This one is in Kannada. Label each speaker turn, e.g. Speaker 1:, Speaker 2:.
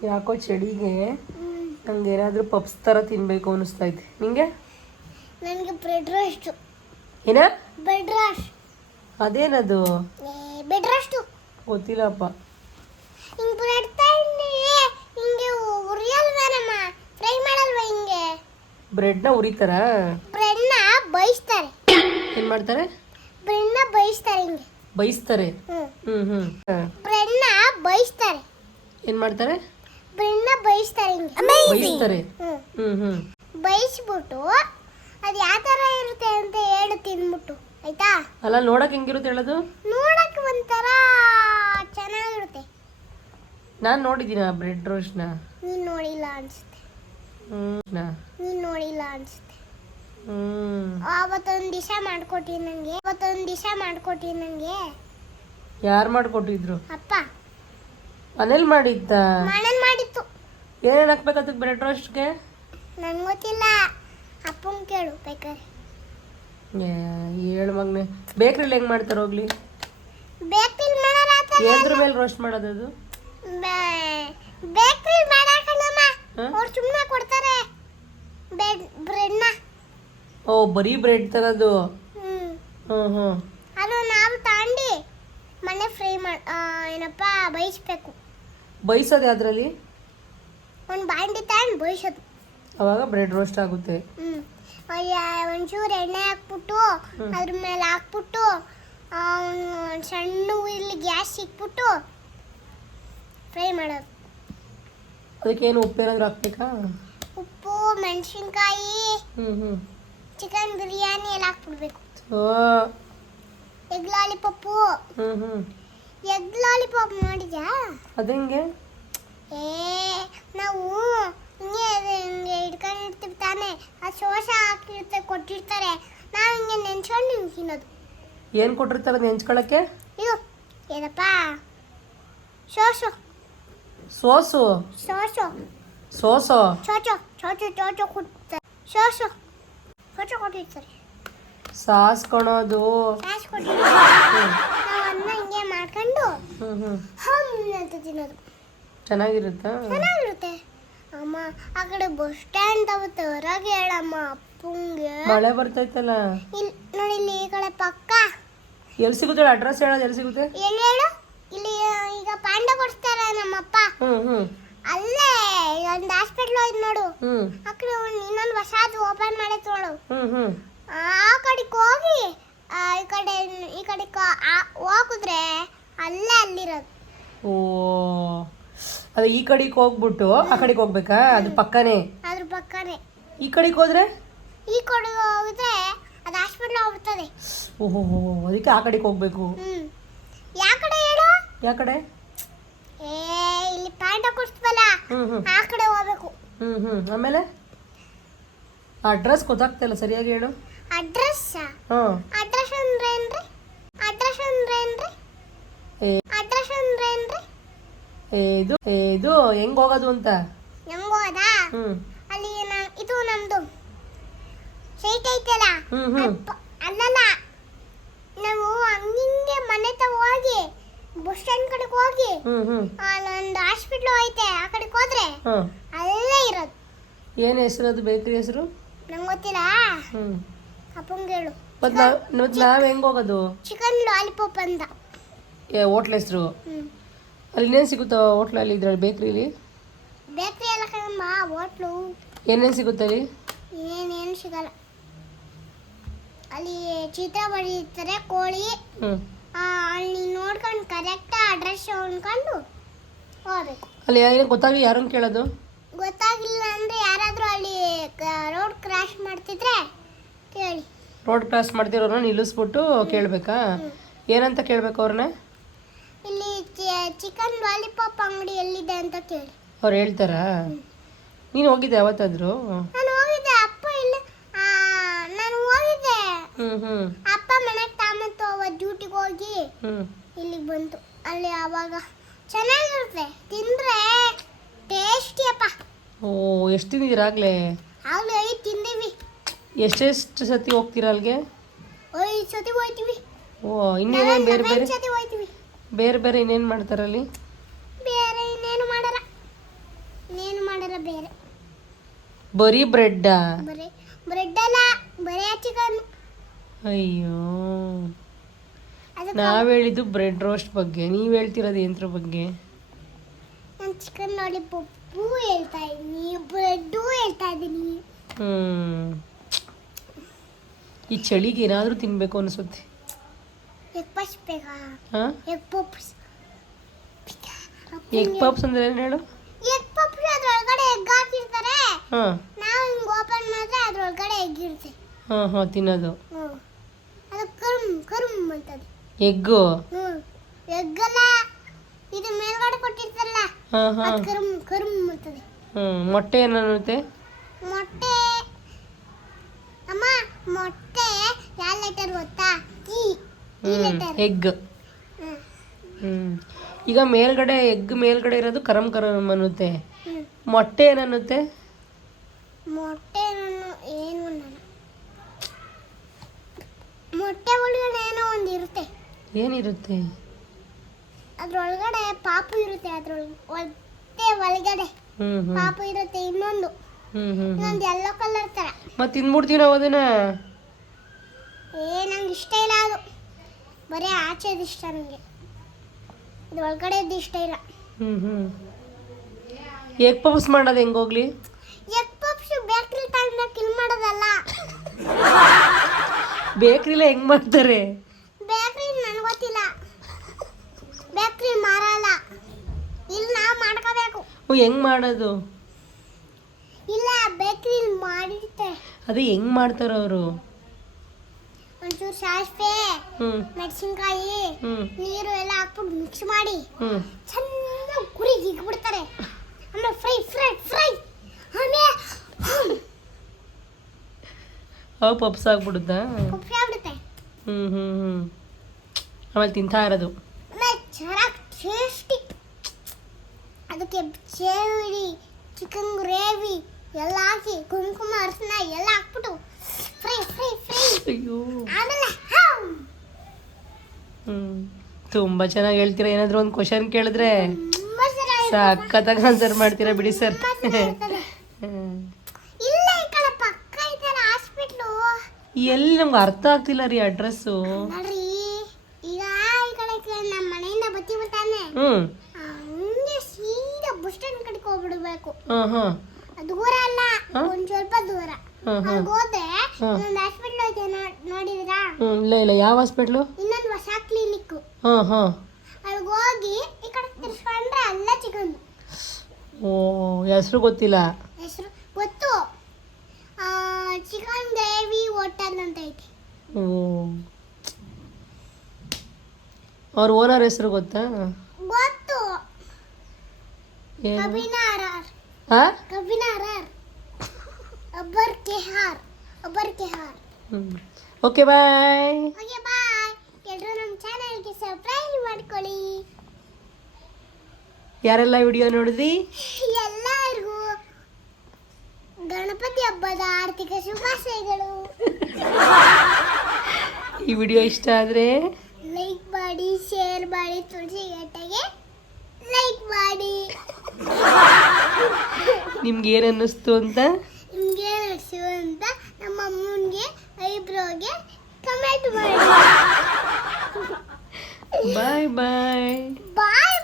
Speaker 1: ಯಾಕೋ ಚಳಿಗೆ
Speaker 2: ಹ್ಮ್.
Speaker 1: ನಂಗೆ ಏನಾದರೂ ಪಪ್ಸ್ ಥರ ತಿನ್ನಬೇಕು ಅನಿಸ್ತೈತೆ ನಿಂಗೆ?
Speaker 2: ನನಗೆ ಬ್ರೆಡ್ ರೋಸ್ಟ್
Speaker 1: ಏನ?
Speaker 2: ಬ್ರೆಡ್ ರೋಸ್ಟ್
Speaker 1: ಅದೇನದು?
Speaker 2: ಬ್ರೆಡ್ ರೋಸ್ಟ್
Speaker 1: ಗೊತ್ತಿಲ್ಲಪ್ಪ.
Speaker 2: ಹಿಂಗೆ ಬ್ರೆಡ್ ಹಿಂಗೆ ಉರಿಯಲ್ವೇನಮ್ಮ? ಫ್ರೈ ಮಾಡಲ್ವ ಹಿಂಗೆ?
Speaker 1: ಬ್ರೆಡ್ನ ಉರಿತಾರ?
Speaker 2: ಬ್ರೆಡ್ನ ಬೈಸ್ತಾರೆ
Speaker 1: ಏನು ಮಾಡ್ತಾರೆ?
Speaker 2: ಬ್ರೆಡ್ನ ಬೈಸ್ತಾರೆ ಹಿಂಗೆ.
Speaker 1: ಬೈಸ್ತಾರೆ
Speaker 2: ಹ್ಞೂ
Speaker 1: ಹ್ಞೂ ಹ್ಞೂ
Speaker 2: ಬ್ರೆಡ್ನ ಬೈಸ್ತಾರೆ
Speaker 1: ಏನು ಮಾಡ್ತಾರೆ?
Speaker 2: ಬ್ರೆಡ್ನ ಬಯಸ್ತಾರೆ ಬಯಸ್ತಾರೆ.
Speaker 1: ಬೈಸ್ತಾರೆ
Speaker 2: ಹ್ಞೂ
Speaker 1: ಹ್ಞೂ ಹ್ಞೂ
Speaker 2: ಬೇಯಿಸ್ಬಿಟ್ಟು ಅದು ಯಾವ ತರ ಇರುತ್ತೆ ಅಂತ ಹೇಳು ತಿನ್ಬಿಟ್ಟು ಆಯ್ತಾ?
Speaker 1: ಅಲ್ಲ ನೋಡಕ್ಕೆ ಹೆಂಗಿರುತ್ತೆ ಹೇಳೋದು?
Speaker 2: ನೋಡಕ್ಕೆ ಒಂಥರ ಚೆನ್ನಾಗಿರುತ್ತೆ.
Speaker 1: ನಾನು ನೋಡಿದೀನ ಬ್ರೆಡ್ ರೋಸ್ಟ್ನ
Speaker 2: ನೀನು ನೋಡಿಲ್ಲ ಅನ್ಸುತ್ತೆ.
Speaker 1: ಹ್ಞೂ
Speaker 2: ನೀನು ನೋಡಿಲ್ಲ ಅನ್ಸುತ್ತೆ.
Speaker 1: ಹ್ಞೂ
Speaker 2: ಅವತ್ತೊಂದು ದಿವಸ ಮಾಡ್ಕೊಟ್ಟಿ ನಂಗೆ. ಅವತ್ತೊಂದ್ ದಿವಸ ಮಾಡ್ಕೊಟ್ಟಿ ನನಗೆ
Speaker 1: ಯಾರು ಮಾಡಿಕೊಟ್ಟಿದ್ರು?
Speaker 2: ಅಪ್ಪ.
Speaker 1: ಮನೇಲಿ ಮಾಡಿದ್ದ?
Speaker 2: ಮನೇಲಿ ಮಾಡಿತ್ತು.
Speaker 1: ಏನೇನು ಹಾಕ್ಬೇಕು ಅದಕ್ಕೆ ಬ್ರೆಡ್ ರೋಸ್ಟ್ಗೆ
Speaker 2: ನಂಗೆ ಗೊತ್ತಿಲ್ಲ. ಅಪ್ಪನ ಕೇಳು ಬೇಕಾದ್ರೆ
Speaker 1: ಹೇಳು ಮಗನೆ. ಬೇಕ್ರಿಲಿ ಹೆಂಗೆ ಮಾಡ್ತಾರೆ ಹೋಗ್ಲಿ?
Speaker 2: ಬೇಕ್ರಿಲಿ ಮಾಡೋಣ
Speaker 1: ಏದ್ರ ಮೇಲೆ ರೋಸ್ಟ್ ಮಾಡೋದು ಅದು?
Speaker 2: ಬೇಕ್ರಿಲ್ ಮಾಡಾಕಣಮ್ಮ
Speaker 1: ಹ?
Speaker 2: ಅವ್ರು ಸುಮ್ಮನೆ ಕೊಡ್ತಾರೆ ಬ್ರೆಡ್ ಬ್ರೆಡ್ನ
Speaker 1: ಓ ಬರೀ ಬ್ರೆಡ್ ತರದು?
Speaker 2: ಹ್ಞೂ
Speaker 1: ಹ್ಞೂ
Speaker 2: ಅದು ನಾವು ತಾಂಡಿ ಮನೆ ಫ್ರೈ ಮಾಡಿ ಏನಪ್ಪ ಬೇಯಿಸ್ಬೇಕು.
Speaker 1: ಬೈಸೋದು ಅದರಲ್ಲಿ
Speaker 2: ಒಂದು ಬಾಂಡಿ ತಗೊಂಡು ಬಯಸೋದು.
Speaker 1: ಅವಾಗ ಬ್ರೆಡ್ ರೋಸ್ಟ್ ಆಗುತ್ತೆ.
Speaker 2: ಒಂಚೂರು ಎಣ್ಣೆ ಹಾಕ್ಬಿಟ್ಟು. ಅದ್ರ ಮೇಲೆ ಹಾಕ್ಬಿಟ್ಟು ಸಣ್ಣ ಇಲ್ಲಿ ಗ್ಯಾಸ್ ಇಕ್ಬಿಟ್ಟು ಫ್ರೈ ಮಾಡೋದು.
Speaker 1: ಅದಕ್ಕೇನು ಏನಾದರೂ ಹಾಕ್ಬೇಕಾ?
Speaker 2: ಉಪ್ಪು ಮೆಣಸಿನ್ಕಾಯಿ ಚಿಕನ್ ಬಿರಿಯಾನಿ ಎಲ್ಲ ಹಾಕ್ಬಿಡ್ಬೇಕು. Egg lollipop.
Speaker 1: ಹ್ಞೂ ಹ್ಞೂ
Speaker 2: ಎಗ್ ಲಾಲಿಪಾಪ್ ಮಾಡಿದ್ಯಾ
Speaker 1: ಅದು ಹೆಂಗೆ?
Speaker 2: ಏ ನಾವು ಹಿಂಗೆ ಅದು ಹಿಂಗೆ ಹಿಡ್ಕೊಂಡಿರ್ತೀವಿ ತಾನೇ. ಆ ಶೋಷ ಹಾಕಿರ್ತ ಕೊಟ್ಟಿರ್ತಾರೆ. ನಾವು ಹಿಂಗೆ ನೆನ್ಸ್ಕೊಂಡು ಹಿಂಗೆ ತಿನ್ನೋದು.
Speaker 1: ಏನು ಕೊಟ್ಟಿರ್ತಾರೆ ನೆಂಚ್ಕೊಳಕ್ಕೆ
Speaker 2: ಇದು ಏನಪ್ಪ? ಶೋಷು.
Speaker 1: ಸೋಸು?
Speaker 2: ಶೋಷು.
Speaker 1: ಸೋಸು?
Speaker 2: ಚೋಚೋ ಚೋಚೋ ಚೋಚೋ ಕೊಡ್ತಾರೆ. ಶೋಷು. ಚೋಚೋ ಕೊಟ್ಟಿರ್ತಾರೆ.
Speaker 1: ಸಾಸ್ ಕೊಣೋದು
Speaker 2: ಕೊಟ್ಟಿರ್ತಾರೆ. ಅನ್ನ ಹಿಂಗೆ ಮಾಡ್ಕೊಂಡು
Speaker 1: ಹ್ಮ್ ಹ್ಮ್.
Speaker 2: ಹಮ್ ಅಂತ ತಿನ್ನೋದು.
Speaker 1: ಚೆನ್ನಾಗಿರುತ್ತಾ?
Speaker 2: ಚೆನ್ನಾಗಿರುತ್ತೆ. ಅಮ್ಮ ಆ ಕಡೆ ಬಸ್ ಸ್ಟ್ಯಾಂಡ್ ತಗೋತೆ ಹೊರಗೆ ಹೇಳಮ್ಮ ಅಪ್ಪಂಗೆ.
Speaker 1: ಮಳೆ ಬರ್ತೈತಲ್ಲ?
Speaker 2: ಇಲ್ಲಿ ನೋಡಿ ಇಲ್ಲಿ ಈ ಕಡೆ ಪಕ್ಕ.
Speaker 1: ಎಲ್ಲಿ ಸಿಗುತ್ತೆ? ಅಡ್ರೆಸ್ ಹೇಳೋದು ಎಲ್ಲಿ ಸಿಗುತ್ತೆ?
Speaker 2: ಎಲ್ಲಿ ಹೇಳು? ಇಲ್ಲಿ ಈಗ ಪಾಂಡ ಕೊಡಿಸ್ತಾರೆ ನಮ್ಮಪ್ಪ.
Speaker 1: ಹ್ಮ್ ಹ್ಮ್.
Speaker 2: ಅಲ್ಲೇ ಒಂದು ಹಾಸ್ಪಿಟ್ಲ್ ಹೋಯ್ತು ನೋಡು.
Speaker 1: ಹ್ಮ್.
Speaker 2: ಆ ಕಡೆ ಇನ್ನೊಂದು ಹೊಸಾದು ಓಪನ್ ಮಾಡೈತೆ ನೋಡು
Speaker 1: ಆ ಹ್ಞೂ
Speaker 2: ಆ ಕಡೆಗೆ ಹೋಗಿ ಆ, ಈ ಕಡೆ ಈ ಕಡೆ ಹೋಗಿದ್ರೆ ಅಲ್ಲೇ ಅಲ್ಲಿರೋದು.
Speaker 1: ಓ. ಅದು ಈ ಕಡೆಗೆ ಹೋಗ್ಬಿಟ್ಟು ಆ ಕಡೆಗೆ ಹೋಗ್ಬೇಕಾ? ಅದು ಪಕ್ಕನೇ?
Speaker 2: ಅದ್ರ ಪಕ್ಕನೇ.
Speaker 1: ಈ ಕಡೆಗೆ ಹೋದ್ರೆ?
Speaker 2: ಈ ಕಡೆ ಹೋಗಿದ್ರೆ ಅದು ಹಾಸ್ಪಿಟ್ಲ್ ಹೋಗ್ಬಿಡ್ತದೆ.
Speaker 1: ಓಹೋ ಅದಕ್ಕೆ ಆ ಕಡೆಗೆ ಹೋಗ್ಬೇಕು.
Speaker 2: ಹ್ಮ್. ಯಾವ ಕಡೆ ಹೇಳು?
Speaker 1: ಯಾ ಕಡೆ?
Speaker 2: ಏ ಇಲ್ಲಿ ಪ್ಯಾಂಟ್
Speaker 1: ಹ್ಞೂ
Speaker 2: ಆ ಕಡೆ ಹೋಗ್ಬೇಕು.
Speaker 1: ಹ್ಞೂ ಹ್ಞೂ ಆಮೇಲೆ? ಅಡ್ರೆಸ್ ಗೊತ್ತಾಗ್ತಿಲ್ಲ ಸರಿಯಾಗಿ ಹೇಳು.
Speaker 2: ಅಡ್ರೆಸ್
Speaker 1: ಹ್ಞೂ
Speaker 2: ಅಡ್ರೆಸ್ ಅಂದ್ರೆ ಏನ್ರಿ? ಅಡ್ರೆಸ್ ಅಂದ್ರೆ ಏನ್ರಿ
Speaker 1: ಏ
Speaker 2: ಅಡ್ರೆಸ್ ಅಂದ್ರೆ ಏನ್ರಿ
Speaker 1: ಏ, ಇದು ಏದು ಇದು ಹೆಂಗ್ ಹೋಗೋದು ಅಂತ? ಹ್ಞೂ
Speaker 2: ಅಲ್ಲಿ ಏನ ಇದು ನಮ್ದು ಸೈಟ್ ಐತಲ್ಲ? ಹ್ಮ್ ಅಲ್ಲಲ್ಲ. ನಾವು ಹಂಗಿಂಗೆ ಮನೆ ತ ಹೋಗಿ ಬಸ್ ಸ್ಟ್ಯಾಂಡ್ ಕಡೆಗೆ ಹೋಗಿ
Speaker 1: ಹ್ಮ್ ಹ್ಮ್.
Speaker 2: ಅಲ್ಲೊಂದು ಹಾಸ್ಪಿಟ್ಲ್ ಐತೆ ಆ ಕಡೆಗೆ ಹೋದ್ರೆ ಅಲ್ಲೇ ಇರೋದು.
Speaker 1: ಏನ್ ಹೆಸರು ಅದು ಬೇಕ್ರಿ ಹೆಸರು?
Speaker 2: ನಂಗೆ ಗೊತ್ತಿಲ್ಲ.
Speaker 1: ಹ್ಮ್.
Speaker 2: ಅಪ್ಪಂಗೆ ಹೇಳು.
Speaker 1: ಮತ್ತೆ ನಾವು ಹೆಂಗೆ ಹೋಗೋದು?
Speaker 2: ಚಿಕನ್ ಲಾಲಿಪಾಪ್ ಅಂತ.
Speaker 1: ಹೋಟ್ಲ್ ಹೆಸರು. ಅಲ್ಲಿ ಇನ್ನೇನು ಸಿಗುತ್ತಾ ಹೋಟ್ಲಲ್ಲಿ ಇದ್ರಲ್ಲಿ ಬೇಕ್ರಿಲಿ?
Speaker 2: ಬೇಕ್ರಿ ಎಲ್ಲ ಕಣಮ್ಮ ಹೋಟ್ಲು.
Speaker 1: ಏನೇನು ಸಿಗುತ್ತೆ ಅಲ್ಲಿ?
Speaker 2: ಏನೇನು ಸಿಗಲ್ಲ. ಅಲ್ಲಿ ಚಿತ್ರ ಬರೀತಾರೆ ಕೋಳಿ.
Speaker 1: ಹ್ಞೂ
Speaker 2: ಅಲ್ಲಿ ನೋಡ್ಕೊಂಡು ಕರೆಕ್ಟ್ ಅಡ್ರೆಸ್ ಅನ್ಕೊಂಡು ಹೋಗ್ಬೇಕು.
Speaker 1: ಅಲ್ಲಿ ಏನೋ ಗೊತ್ತಾಗಿ ಯಾರನ್ನು ಕೇಳೋದು?
Speaker 2: ಗೊತ್ತಾಗಿಲ್ಲ ಅಂದ್ರೆ ಯಾರಾದರೂ ಅಲ್ಲಿ ರೋಡ್ ಕ್ರಾಶ್ ಮಾಡ್ತಿದ್ರೆ ಕೇಳಿ.
Speaker 1: ರೋಡ್ ಕ್ರಾಸ್ ಮಾಡ್ತಿರೋರನ್ನ ನಿಲ್ಲಿಸ್ಬಿಟ್ಟು ಕೇಳಬೇಕಾ? ಏನಂತ ಕೇಳಬೇಕು ಅವ್ರನ್ನ?
Speaker 2: ಚಿಕನ್ ಲಾಲಿಪಾಪ್ ಅಂಗಡಿ ಎಲ್ಲಿದೆ ಅಂತ ಕೇಳಿ.
Speaker 1: ಅವ್ರು ಹೇಳ್ತಾರಾ? ನೀನು ಹೋಗಿದ್ದೆ ಯಾವತ್ತಾದರೂ?
Speaker 2: ನಾನು ಹೋಗಿದ್ದೆ ಅಪ್ಪ ಇಲ್ಲ ಆ, ನಾನು ಹೋಗಿದ್ದೆ.
Speaker 1: ಹ್ಞೂ ಹ್ಞೂ
Speaker 2: ಅಪ್ಪ ಮನೆಗೆ ತಾಮತ್ತು ಅವ ಡ್ಯೂಟಿಗೆ ಹೋಗಿ.
Speaker 1: ಹ್ಞೂ
Speaker 2: ಇಲ್ಲಿಗೆ ಬಂತು ಅಲ್ಲಿ ಆವಾಗ ಚೆನ್ನಾಗಿರುತ್ತೆ ತಿಂದ್ರೆ ಟೇಸ್ಟಿ ಅಪ್ಪ
Speaker 1: ಓ ಎಷ್ಟು ತಿಂದಿದ್ದೀರಾ ಆಗಲೇ?
Speaker 2: ಆಗ್ಲೇ ಐದು ತಿಂದೀವಿ.
Speaker 1: ಎಷ್ಟೆಷ್ಟು ಸತಿ ಹೋಗ್ತೀರಾ ಅಲ್ಲಿಗೆ
Speaker 2: ಐದು ಸತಿ ಹೋಯ್ತೀವಿ.
Speaker 1: ಓ ಇನ್ನೇನೇನು ಬೇರೆ ಬೇರೆ?
Speaker 2: ಸತಿ ಹೋಯ್ತೀವಿ.
Speaker 1: ಬೇರೆ ಬೇರೆ ಇನ್ನೇನು ಮಾಡ್ತಾರಲ್ಲಿ
Speaker 2: ಬೇರೆ ಇನ್ನೇನು ಮಾಡಲ್ಲ. ಬೇರೆ.
Speaker 1: ಬರೀ ಬ್ರೆಡ್ಡಾ?
Speaker 2: ಬರೀ ಬ್ರೆಡ್ ಅಲ್ಲ ಬರೀ ಚಿಕನ್
Speaker 1: ಅಯ್ಯೋ. ನಾವ್ ಹೇಳಿದ್ದು ಬ್ರೆಡ್ ರೋಸ್ಟ್ ಬಗ್ಗೆ. ನೀವ್ ಹೇಳ್ತಿರೋದು ಯಂತ್ರ ಬಗ್ಗೆ.
Speaker 2: ನಾನು ಚಿಕನ್ ಪಪ್ಪು ಹೇಳ್ತಾ ಇದ್ದೀನಿ ಬ್ರೆಡ್ಡು ಹೇಳ್ತಾ ಇದ್ದೀನಿ.
Speaker 1: ಹ್ಮ್. ಈ ಚಳಿಗೆ ಏನಾದ್ರೂ ತಿನ್ಬೇಕು ಅನ್ಸುತ್ತೆ.
Speaker 2: ಎಗ್ ಪಪ್ಸ್ ಬೇಕಾ
Speaker 1: ಹಾ
Speaker 2: ಎಗ್ ಪಪ್ಸ್
Speaker 1: ಎಗ್ ಪಪ್ಸ್ ಅಂದ್ರೆ ಏನ್ ಹೇಳು?
Speaker 2: ಎಗ್ ಪಪ್ಸ್ ಅದ್ರೊಳಗಡೆ ಎಗ್ ಹಾಕಿರ್ತಾರೆ.
Speaker 1: ಹಾ.
Speaker 2: ನಾವು ಹಿಂಗೆ ಓಪನ್ ಮಾಡಿದ್ರೆ ಅದ್ರೊಳಗಡೆ ಎಗ್ ಇರುತ್ತೆ.
Speaker 1: ಹಾ ಹಾ ತಿನ್ನೋದು.
Speaker 2: ಹ್ಞೂ ಅದು ಕರುಮ್ ಕರುಮ್ ಎಗ್
Speaker 1: ಎಗ್ಗು?
Speaker 2: ಹ್ಞೂ ಎಗ್ಗಲ್ಲ ಇದು ಮೇಲ್ಗಡೆ ಕೊಟ್ಟಿರ್ತಾರಲ್ಲ
Speaker 1: ಹಾ ಹಾ.
Speaker 2: ಅದು ಕರುಮ್ ಕರುಮ್ ಅಂತದೆ.
Speaker 1: ಹ್ಮ್ ಮೊಟ್ಟೆ ಏನನ್ನುತ್ತೆ
Speaker 2: ಮೊಟ್ಟೆ ಅಮ್ಮ ಮೊಟ್ಟೆ ಯಾವ ಲೆಟರ್ ಗೊತ್ತಾ ಈ ಈ
Speaker 1: ಹ್ಮ್. ಎಗ್. ಹ್ಮ್. ಈಗ ಮೇಲ್ಗಡೆ ಎಗ್ ಮೇಲ್ಗಡೆ ಇರೋದು ಕರಂ ಕರಂ ಅನ್ನುತ್ತೆ. ಮೊಟ್ಟೆ ಏನನ್ನುತ್ತೆ?
Speaker 2: ಮೊಟ್ಟೆ ಏನು ಮೊಟ್ಟೆ ಒಳಗಡೆ ಏನೋ ಒಂದು ಇರುತ್ತೆ.
Speaker 1: ಏನಿರುತ್ತೆ?
Speaker 2: ಅದ್ರೊಳಗಡೆ ಪಾಪು ಇರುತ್ತೆ ಅದ್ರೊಳಗೆ ಒಳಗಡೆ ಪಾಪು ಇರುತ್ತೆ ಇನ್ನೊಂದು. ಇನ್ನೊಂದು ಎಲ್ಲೋ ಕಲರ್ ತರ.
Speaker 1: ಮತ್ತೆ ತಿನ್ಬಿಡ್ತೀವಿ ನಾವು ಅದನ್ನ?
Speaker 2: ಏ ನಂಗೆ ಇಷ್ಟ ಇಲ್ಲ ಅದು. ಬರೀ ಆಚೆದು ಇಷ್ಟ ನನಗೆ. ಇದು ಒಳಗಡೆದು ಇಷ್ಟ ಇಲ್ಲ.
Speaker 1: ಹ್ಞೂ ಹ್ಞೂ ಎಗ್ ಪಪ್ಸ್ ಮಾಡೋದು ಹೆಂಗೋಗ್ಲಿ
Speaker 2: ಎಗ್ ಪಪ್ಸ್ ಬೇಕ್ರಿ ತಗೊಂಡ ಕಿಲ್ ಮಾಡೋದಲ್ಲ.
Speaker 1: ಬೇಕ್ರಿಲ ಹೆಂಗ್ ಮಾಡ್ತಾರೆ?
Speaker 2: ಬೇಕ್ರಿ ನನಗೆ ಗೊತ್ತಿಲ್ಲ. ಬೇಕ್ರಿ ಮಾರಲ್ಲ. ಇಲ್ಲಿ ನಾವು ಮಾಡ್ಕೋಬೇಕು.
Speaker 1: ಓ ಹೆಂಗ್ ಮಾಡೋದು?
Speaker 2: ಇಲ್ಲ ಬೇಕ್ರಿ ಮಾಡಿರ್ತೆ
Speaker 1: ಅದು ಹೆಂಗ್ ಮಾಡ್ತಾರೆ ಅವರು?
Speaker 2: ಒಂಚೂರು ಸಾಸಿವೆ ಮೆಣಸಿನ್ಕಾಯಿ ನೀರು ಎಲ್ಲ ಹಾಕ್ಬಿಟ್ಟು ಮಿಕ್ಸ್ ಮಾಡಿ ಚೆನ್ನಾಗಿ ಕುರಿ ಇಕ್ಬಿಡ್ತಾರೆ ಆಮೇಲೆ ಫ್ರೈ ಫ್ರೈ ಫ್ರೈ ಆಮೇಲೆ
Speaker 1: ಅವು ಪಪ್ಸ್ ಆಗ್ಬಿಡುತ್ತಾ?
Speaker 2: ಪಪ್ಸ್ ಆಗ್ಬಿಡುತ್ತೆ.
Speaker 1: ಹ್ಞೂ ಹ್ಞೂ ಹ್ಞೂ ಆಮೇಲೆ ತಿಂತಾ ಇರೋದು.
Speaker 2: ಚೆನ್ನಾಗಿ ಟೇಸ್ಟಿ ಅದಕ್ಕೆ ಚೇವಿ ಚಿಕನ್ ಗ್ರೇವಿ ಎಲ್ಲ ಹಾಕಿ ಕುಂಕುಮ ಅರಿಶಿನ ಎಲ್ಲ ಹಾಕ್ಬಿಟ್ಟು ಫ್ರೈ ಫ್ರೈ
Speaker 1: ಅಯ್ಯೋ.
Speaker 2: ಹಮ್.
Speaker 1: ತುಂಬಾ ಚೆನ್ನಾಗಿ ಹೇಳ್ತೀರಾ? ಏನಾದ್ರು ಒಂದು ಕ್ವಶನ್ ಕೇಳಿದ್ರೆ. ಸಖತ್ತಾಗಿ ಆನ್ಸರ್ ಮಾಡ್ತೀರಾ ಬಿಡಿ ಸರ್. ಎಲ್ಲಿ ನಮ್ಗೆ ಅರ್ಥ ಆಗ್ತಿಲ್ಲ ರೀ ಅಡ್ರೆಸ್ಸು
Speaker 2: ಹ್ಮ್ ಮನೆಯಿಂದ
Speaker 1: ಹ್ಮ್.
Speaker 2: ಹ್ಮ್ ಹ್ಮ್ ಬಸ್ ಸ್ಟ್ಯಾಂಡ್ ಕಡೆಗೆ ಹೋಗ್ಬಿಡ್ಬೇಕು.
Speaker 1: ಹಾ
Speaker 2: ದೂರ ಅಲ್ಲ
Speaker 1: ಹ್ಮ್
Speaker 2: ಒಂದ್ ಸ್ವಲ್ಪ ದೂರ.
Speaker 1: ಹಾ ಹಾ
Speaker 2: ಅಲ್ಲಿಗೆ ಹೋದ್ರೆ
Speaker 1: ಹ.
Speaker 2: ಇನ್ನೊಂದು ಹಾಸ್ಪಿಟ್ಲ್ ಐತೆ ನೋಡಿದ್ರಾ?
Speaker 1: ಇಲ್ಲ ಇಲ್ಲ. ಯಾವ ಹಾಸ್ಪಿಟ್ಲು
Speaker 2: ಇನ್ನೊಂದು ಹೊಸ ಕ್ಲಿನಿಕ್
Speaker 1: ಹಾ ಹಾ
Speaker 2: ಅಲ್ಲಿಗೆ ಹೋಗಿ ಈ ಕಡೆ ತಿರ್ಸ್ಕೊಂಡ್ರೆ ಅಲ್ಲ ಚಿಕನ್
Speaker 1: ಓ ಹೆಸರು ಗೊತ್ತಿಲ್ಲ.
Speaker 2: ಹೆಸರು ಗೊತ್ತು. ಚಿಕನ್ ಗ್ರೇವಿ ಹೋಟೆಲ್ ಅಂತ ಐತಿ.
Speaker 1: ಓ. ಅವ್ರ ಓನರ್ ಹೆಸರು ಗೊತ್ತಾ?
Speaker 2: ಗೊತ್ತು.
Speaker 1: ಏನು?
Speaker 2: ಕಬಿನ ಅಬ್ಬರ್ ಕೆಹಾರ್ ಅಬ್ಬರ್ ಕೆಹಾರ್
Speaker 1: ಓಕೆ ಬಾಯ್
Speaker 2: ಓಕೆ ಬಾಯ್ ಎಲ್ಲರೂ ನಮ್ಮ ಚಾನಲ್ಗೆ ಸಬ್ಸ್ಕ್ರೈಬ್ ಮಾಡ್ಕೊಳ್ಳಿ.
Speaker 1: ಯಾರೆಲ್ಲ ವಿಡಿಯೋ ನೋಡಿದ್ರಿ?
Speaker 2: ಎಲ್ಲರಿಗೂ ಗಣಪತಿ ಹಬ್ಬದ ಆರ್ಥಿಕ ಶುಭಾಶಯಗಳು.
Speaker 1: ಈ ವಿಡಿಯೋ ಇಷ್ಟ ಆದರೆ
Speaker 2: ಲೈಕ್ ಮಾಡಿ ಶೇರ್ ಮಾಡಿ ತುಳಸಿ ಗಟ್ಟೆಗೆ ಲೈಕ್ ಮಾಡಿ.
Speaker 1: ನಿಮ್ಗೆ ಏನು ಅನ್ನಿಸ್ತು ಅಂತ
Speaker 2: ನಿಮಗೆ ನಡೆಸು ಅಂತ ನಮ್ಮ ಅಮ್ಮನಿಗೆ ಐಬ್ರೋಗೆ ಕಮೆಂಟ್ ಮಾಡಿ
Speaker 1: ಬಾಯ್ ಬಾಯ್